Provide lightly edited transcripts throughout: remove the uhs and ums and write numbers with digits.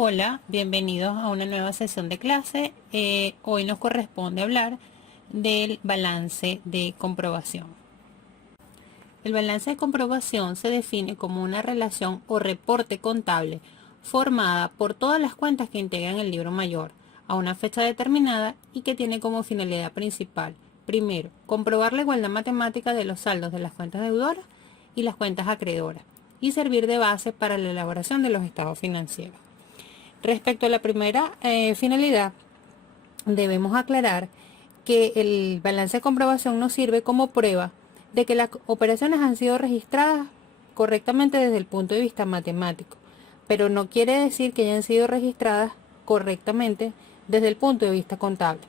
Hola, bienvenidos a una nueva sesión de clase. Hoy nos corresponde hablar del balance de comprobación. El balance de comprobación se define como una relación o reporte contable formada por todas las cuentas que integran el libro mayor a una fecha determinada y que tiene como finalidad principal, primero, comprobar la igualdad matemática de los saldos de las cuentas deudoras y las cuentas acreedoras y servir de base para la elaboración de los estados financieros. Respecto a la primera finalidad, debemos aclarar que el balance de comprobación nos sirve como prueba de que las operaciones han sido registradas correctamente desde el punto de vista matemático, pero no quiere decir que hayan sido registradas correctamente desde el punto de vista contable.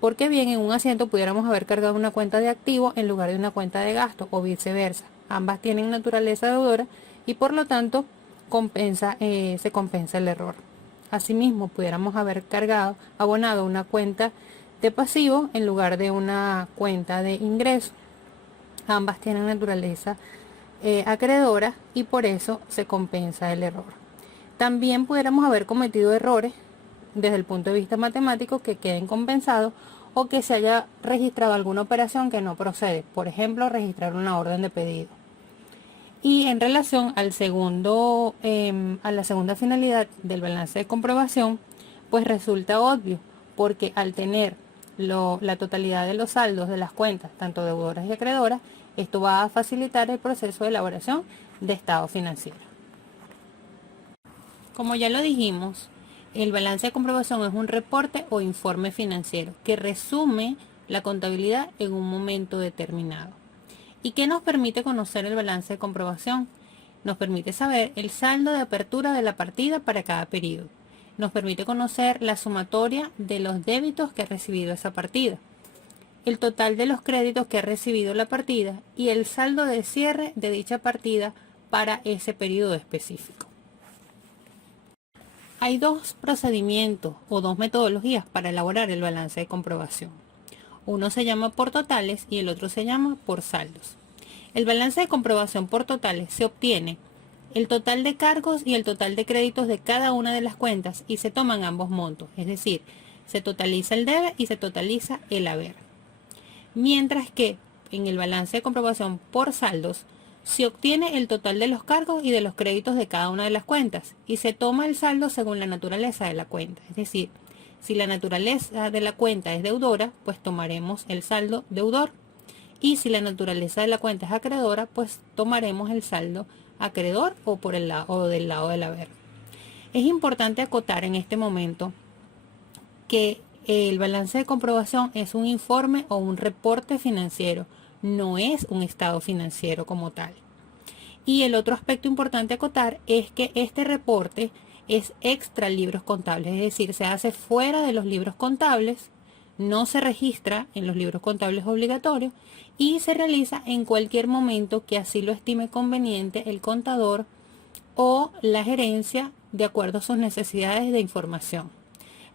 Porque bien, en un asiento pudiéramos haber cargado una cuenta de activo en lugar de una cuenta de gasto o viceversa. Ambas tienen naturaleza deudora y por lo tanto se compensa el error. Asimismo, pudiéramos haber abonado una cuenta de pasivo en lugar de una cuenta de ingreso. Ambas tienen naturaleza acreedora y por eso se compensa el error. También pudiéramos haber cometido errores desde el punto de vista matemático que queden compensados o que se haya registrado alguna operación que no procede. Por ejemplo, registrar una orden de pedido. Y en relación a la segunda finalidad del balance de comprobación, pues resulta obvio, porque al tener la totalidad de los saldos de las cuentas, tanto deudoras y acreedoras, esto va a facilitar el proceso de elaboración de estado financiero. Como ya lo dijimos, el balance de comprobación es un reporte o informe financiero que resume la contabilidad en un momento determinado. ¿Y qué nos permite conocer el balance de comprobación? Nos permite saber el saldo de apertura de la partida para cada periodo. Nos permite conocer la sumatoria de los débitos que ha recibido esa partida, el total de los créditos que ha recibido la partida y el saldo de cierre de dicha partida para ese periodo específico. Hay dos procedimientos o dos metodologías para elaborar el balance de comprobación. Uno se llama por totales y el otro se llama por saldos. El balance de comprobación por totales se obtiene el total de cargos y el total de créditos de cada una de las cuentas y se toman ambos montos, es decir, se totaliza el debe y se totaliza el haber. Mientras que en el balance de comprobación por saldos se obtiene el total de los cargos y de los créditos de cada una de las cuentas y se toma el saldo según la naturaleza de la cuenta, es decir, si la naturaleza de la cuenta es deudora, pues tomaremos el saldo deudor. Y si la naturaleza de la cuenta es acreedora, pues tomaremos el saldo acreedor o del lado del haber. Es importante acotar en este momento que el balance de comprobación es un informe o un reporte financiero, no es un estado financiero como tal. Y el otro aspecto importante a acotar es que este reporte es extra libros contables, es decir, se hace fuera de los libros contables, no se registra en los libros contables obligatorios y se realiza en cualquier momento que así lo estime conveniente el contador o la gerencia de acuerdo a sus necesidades de información.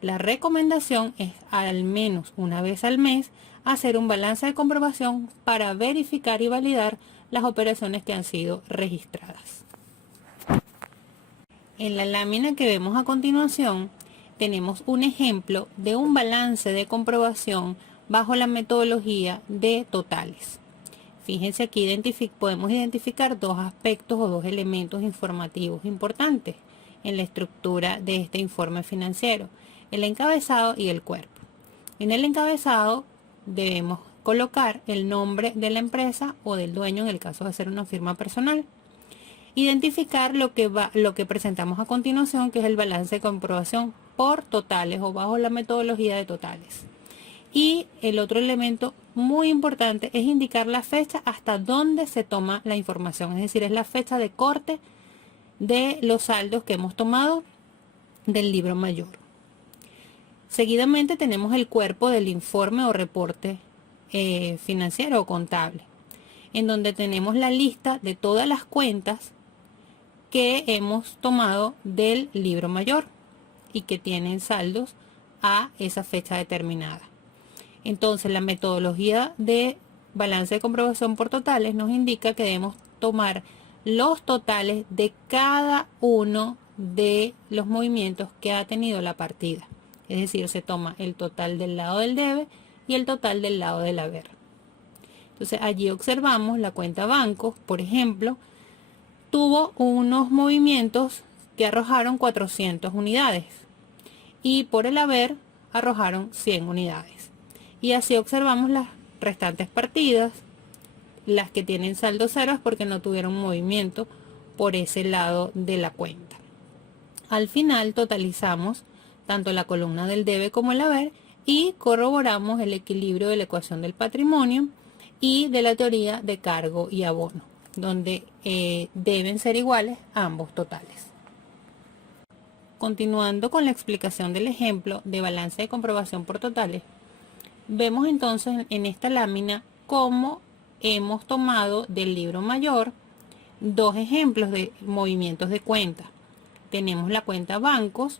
La recomendación es al menos una vez al mes hacer un balance de comprobación para verificar y validar las operaciones que han sido registradas. En la lámina que vemos a continuación tenemos un ejemplo de un balance de comprobación bajo la metodología de totales. Fíjense aquí podemos identificar dos aspectos o dos elementos informativos importantes en la estructura de este informe financiero, el encabezado y el cuerpo. En el encabezado debemos colocar el nombre de la empresa o del dueño en el caso de ser una firma personal. Identificar lo que presentamos a continuación, que es el balance de comprobación por totales o bajo la metodología de totales. Y el otro elemento muy importante es indicar la fecha hasta donde se toma la información, es decir, es la fecha de corte de los saldos que hemos tomado del libro mayor. Seguidamente tenemos el cuerpo del informe o reporte financiero o contable, en donde tenemos la lista de todas las cuentas que hemos tomado del libro mayor y que tienen saldos a esa fecha determinada. Entonces, la metodología de balance de comprobación por totales nos indica que debemos tomar los totales de cada uno de los movimientos que ha tenido la partida. Es decir, se toma el total del lado del debe y el total del lado del haber. Entonces allí observamos la cuenta bancos, por ejemplo, tuvo unos movimientos que arrojaron 400 unidades y por el haber arrojaron 100 unidades. Y así observamos las restantes partidas, las que tienen saldo cero es porque no tuvieron movimiento por ese lado de la cuenta. Al final totalizamos tanto la columna del debe como el haber y corroboramos el equilibrio de la ecuación del patrimonio y de la teoría de cargo y abono, donde deben ser iguales a ambos totales. Continuando con la explicación del ejemplo de balance de comprobación por totales, vemos entonces en esta lámina cómo hemos tomado del libro mayor dos ejemplos de movimientos de cuenta. Tenemos la cuenta bancos,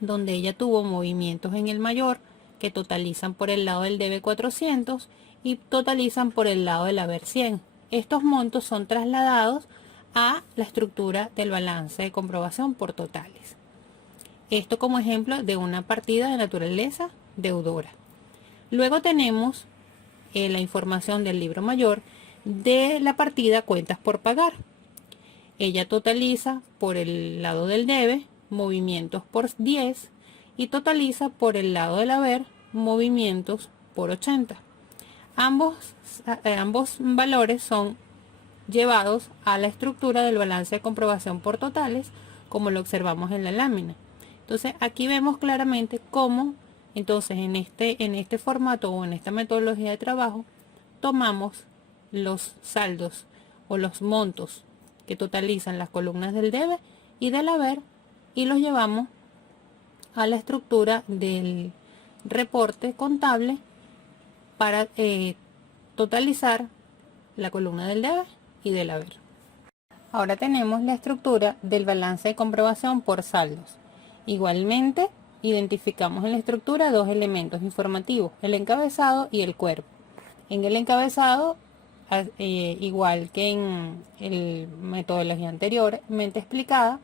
donde ella tuvo movimientos en el mayor que totalizan por el lado del debe 400 y totalizan por el lado del haber 100. Estos montos son trasladados a la estructura del balance de comprobación por totales. Esto como ejemplo de una partida de naturaleza deudora. Luego tenemos la información del libro mayor de la partida cuentas por pagar. Ella totaliza por el lado del debe movimientos por 10 y totaliza por el lado del haber movimientos por 80. Ambos valores son llevados a la estructura del balance de comprobación por totales, como lo observamos en la lámina. Entonces aquí vemos claramente cómo entonces en este formato o en esta metodología de trabajo tomamos los saldos o los montos que totalizan las columnas del debe y del haber y los llevamos a la estructura del reporte contable para totalizar la columna del debe y del haber. Ahora tenemos la estructura del balance de comprobación por saldos. Igualmente, identificamos en la estructura dos elementos informativos, el encabezado y el cuerpo. En el encabezado, igual que en la metodología anteriormente explicada,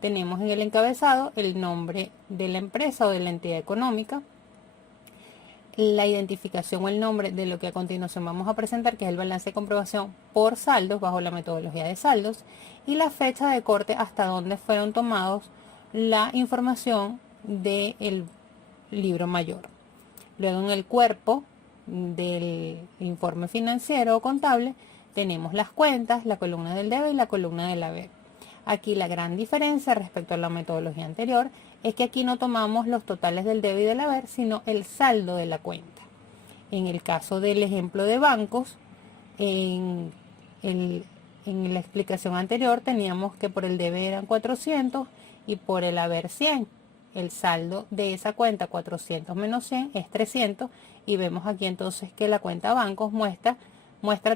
tenemos en el encabezado el nombre de la empresa o de la entidad económica, la identificación o el nombre de lo que a continuación vamos a presentar, que es el balance de comprobación por saldos bajo la metodología de saldos, y la fecha de corte hasta donde fueron tomados la información del libro mayor. Luego en el cuerpo del informe financiero o contable tenemos las cuentas, la columna del debe y la columna del haber. Aquí la gran diferencia respecto a la metodología anterior es que aquí no tomamos los totales del debe y del haber, sino el saldo de la cuenta. En el caso del ejemplo de bancos, en la explicación anterior teníamos que por el debe eran 400 y por el haber 100. El saldo de esa cuenta 400 menos 100 es 300 y vemos aquí entonces que la cuenta bancos muestra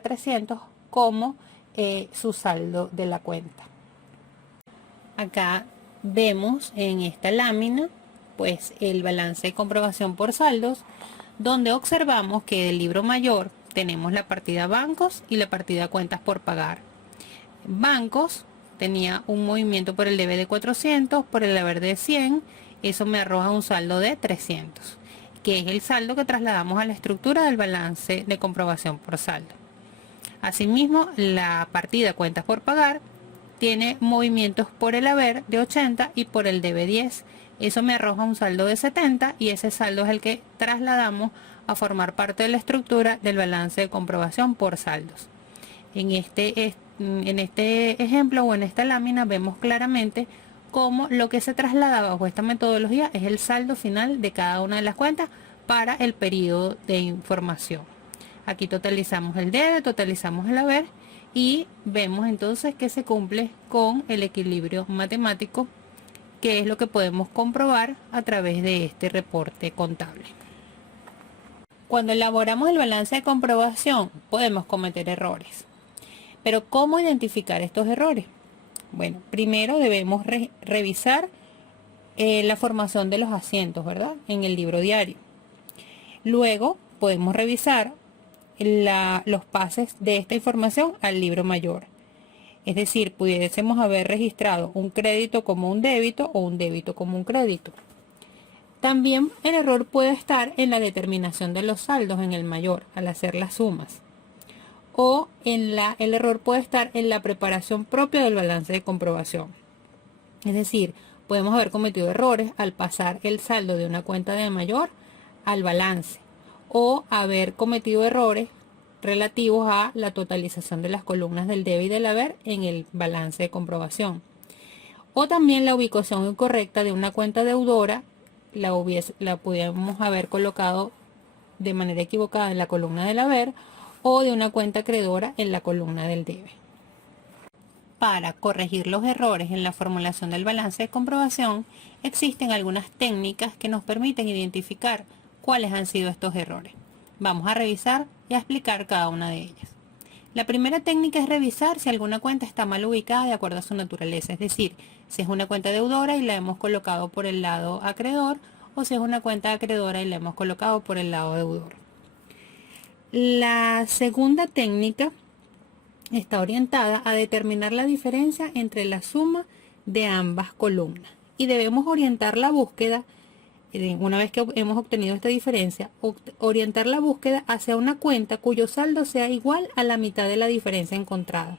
300 como su saldo de la cuenta. Acá vemos en esta lámina pues el balance de comprobación por saldos, donde observamos que del libro mayor tenemos la partida bancos y la partida cuentas por pagar. Bancos tenía un movimiento por el debe de 400, por el haber de 100, eso me arroja un saldo de 300, que es el saldo que trasladamos a la estructura del balance de comprobación por saldo. Asimismo, la partida cuentas por pagar tiene movimientos por el haber de 80 y por el debe 10. Eso me arroja un saldo de 70 y ese saldo es el que trasladamos a formar parte de la estructura del balance de comprobación por saldos. En este ejemplo o en esta lámina vemos claramente cómo lo que se traslada bajo esta metodología es el saldo final de cada una de las cuentas para el periodo de información. Aquí totalizamos el debe, totalizamos el haber y vemos entonces que se cumple con el equilibrio matemático, que es lo que podemos comprobar a través de este reporte contable. Cuando elaboramos el balance de comprobación podemos cometer errores. Pero ¿cómo identificar estos errores? Bueno, primero debemos revisar la formación de los asientos, ¿verdad? En el libro diario. Luego podemos revisar los pases de esta información al libro mayor. Es decir, pudiésemos haber registrado un crédito como un débito o un débito como un crédito. También el error puede estar en la determinación de los saldos en el mayor al hacer las sumas. O el error puede estar en la preparación propia del balance de comprobación. Es decir, podemos haber cometido errores al pasar el saldo de una cuenta de mayor al balance, o haber cometido errores relativos a la totalización de las columnas del debe y del haber en el balance de comprobación. O también la ubicación incorrecta de una cuenta deudora la pudiéramos haber colocado de manera equivocada en la columna del haber, o de una cuenta acreedora en la columna del debe. Para corregir los errores en la formulación del balance de comprobación, existen algunas técnicas que nos permiten identificar cuáles han sido estos errores. Vamos a revisar y a explicar cada una de ellas. La primera técnica es revisar si alguna cuenta está mal ubicada de acuerdo a su naturaleza, es decir, si es una cuenta deudora y la hemos colocado por el lado acreedor, o si es una cuenta acreedora y la hemos colocado por el lado deudor. La segunda técnica está orientada a determinar la diferencia entre la suma de ambas columnas, y debemos orientar la búsqueda, una vez que hemos obtenido esta diferencia, orientar la búsqueda hacia una cuenta cuyo saldo sea igual a la mitad de la diferencia encontrada,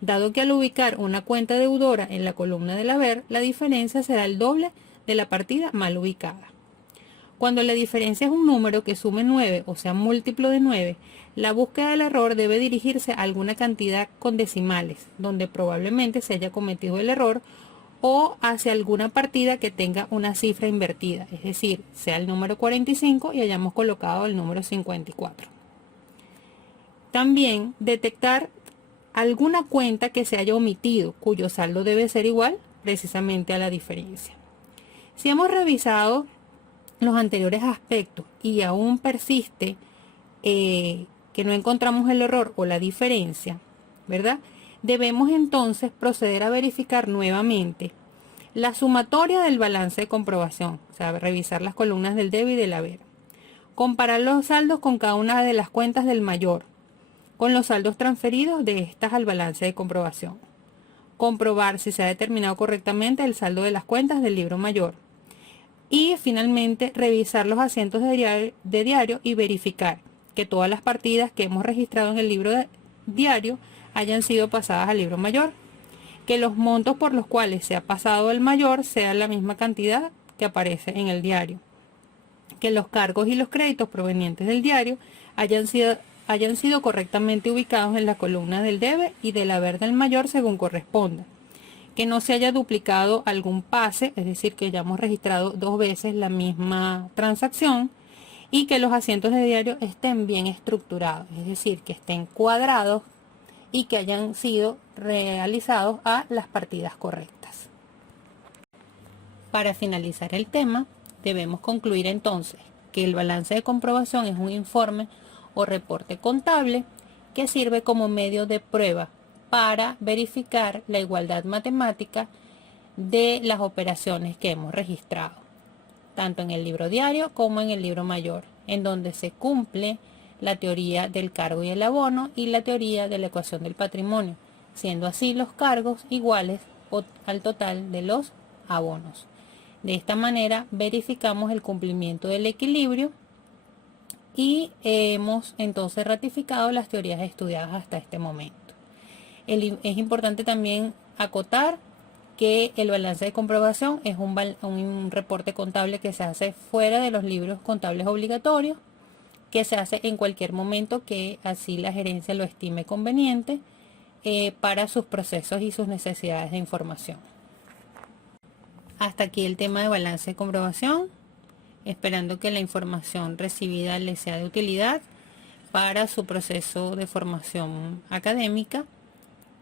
dado que al ubicar una cuenta deudora en la columna del haber, la diferencia será el doble de la partida mal ubicada. Cuando la diferencia es un número que sume 9, o sea múltiplo de 9, la búsqueda del error debe dirigirse a alguna cantidad con decimales, donde probablemente se haya cometido el error, o hacia alguna partida que tenga una cifra invertida, es decir, sea el número 45 y hayamos colocado el número 54. También detectar alguna cuenta que se haya omitido, cuyo saldo debe ser igual precisamente a la diferencia. Si hemos revisado los anteriores aspectos y aún persiste que no encontramos el error o la diferencia, ¿verdad? Debemos entonces proceder a verificar nuevamente la sumatoria del balance de comprobación, o sea, revisar las columnas del debe y del haber. Comparar los saldos con cada una de las cuentas del mayor, con los saldos transferidos de estas al balance de comprobación. Comprobar si se ha determinado correctamente el saldo de las cuentas del libro mayor. Y finalmente revisar los asientos de diario y verificar que todas las partidas que hemos registrado en el libro diario hayan sido pasadas al libro mayor, que los montos por los cuales se ha pasado el mayor sean la misma cantidad que aparece en el diario, que los cargos y los créditos provenientes del diario hayan sido correctamente ubicados en la columna del debe y del haber del mayor según corresponda, que no se haya duplicado algún pase, es decir, que hayamos registrado 2 veces la misma transacción, y que los asientos de diario estén bien estructurados, es decir, que estén cuadrados y que hayan sido realizados a las partidas correctas. Para finalizar el tema, debemos concluir entonces que el balance de comprobación es un informe o reporte contable que sirve como medio de prueba para verificar la igualdad matemática de las operaciones que hemos registrado, tanto en el libro diario como en el libro mayor, en donde se cumple la teoría del cargo y el abono y la teoría de la ecuación del patrimonio, siendo así los cargos iguales al total de los abonos. De esta manera verificamos el cumplimiento del equilibrio y hemos entonces ratificado las teorías estudiadas hasta este momento. Es importante también acotar que el balance de comprobación es un reporte contable que se hace fuera de los libros contables obligatorios, que se hace en cualquier momento que así la gerencia lo estime conveniente para sus procesos y sus necesidades de información. Hasta aquí el tema de balance de comprobación, esperando que la información recibida les sea de utilidad para su proceso de formación académica.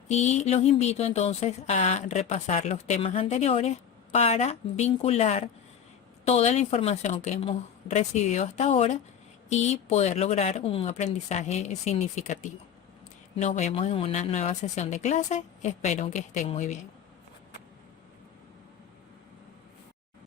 Y los invito entonces a repasar los temas anteriores para vincular toda la información que hemos recibido hasta ahora y poder lograr un aprendizaje significativo. Nos vemos en una nueva sesión de clase. Espero que estén muy bien.